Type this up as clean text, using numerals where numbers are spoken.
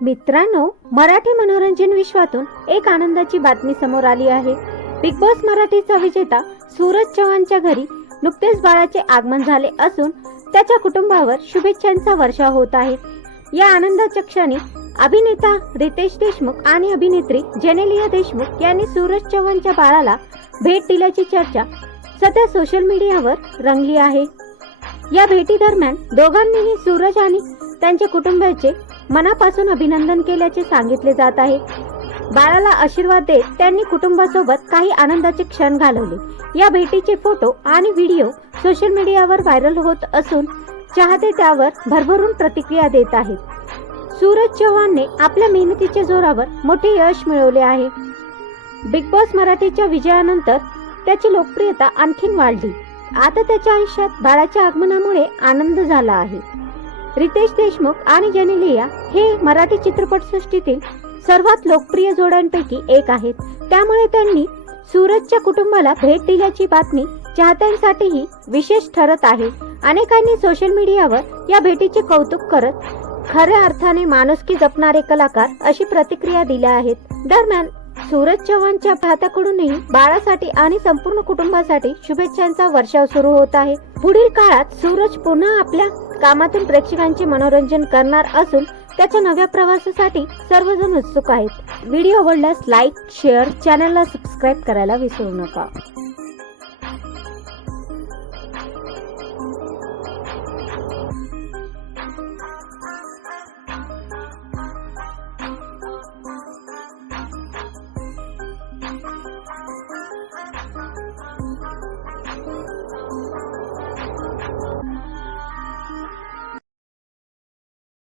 मित्रांनो, मराठी मनोरंजन विश्वातून एक आनंदाची बातमी समोर आली आहे। बिग बॉस मराठीचा विजेता सूरज चव्हाणच्या घरी नुकतेच बाळाचे आगमन झाले असून त्याच्या कुटुंबावर शुभेच्छांचा वर्षाव होत आहे। या आनंदाच्या क्षणी अभिनेता रितेश देशमुख आणि अभिनेत्री जेनेलिया देशमुख यांनी सूरज चव्हाणच्या बाळाला भेट दिल्याची चर्चा सध्या सोशल मीडियावर रंगली आहे। या भेटी दरम्यान दोघांनीही सूरज आणि त्यांच्या कुटुंबाचे मनापासून अभिनंदन केल्याचे सांगितले जात आहे। बाळाला आशीर्वाद देत त्यांनी कुटुंबासोबत काही आनंदाचे क्षण घालवले। या भेटीचे फोटो आणि व्हिडिओ सोशल मीडियावर व्हायरल होत असून चाहते त्यावर भरभरून प्रतिक्रिया देत आहेत। सूरज चव्हाणने आपल्या मेहनतीच्या जोरावर मोठे यश मिळवले आहे। बिग बॉस मराठीच्या विजयानंतर त्याची लोकप्रियता आणखीन वाढली। आता त्याच्या आयुष्यात बाळाच्या आगमनामुळे आनंद झाला आहे। रितेश देशमुख आणि जेनेलिया हे मराठी चित्रपटसृष्टीतील सर्वात लोकप्रिय जोड्यांपैकी एक आहेत। त्यामुळे त्यांनी सूरजच्या कुटुंबाला भेट दिल्याची बातमी चाहत्यांसाठीही विशेष ठरत आहे। अनेकांनी सोशल मीडियावर या भेटीचे कौतुक करत खऱ्या अर्थाने माणुसकी जपणारे कलाकार अशी प्रतिक्रिया दिल्या आहेत। दरम्यान सूरज चव्हाणच्या चाहत्यांकडूनही बाळासाठी आणि संपूर्ण कुटुंबासाठी शुभेच्छांचा वर्षाव सुरू होत आहे। पुढील काळात सूरज पुन्हा आपल्या कामातून प्रेक्षकांचे मनोरंजन करणार असून त्याच्या नव्या प्रवासासाठी सर्वजण उत्सुक आहेत। व्हिडिओ आवडल्यास लाईक, शेअर, चॅनलला सबस्क्राईब करायला विसरू नका।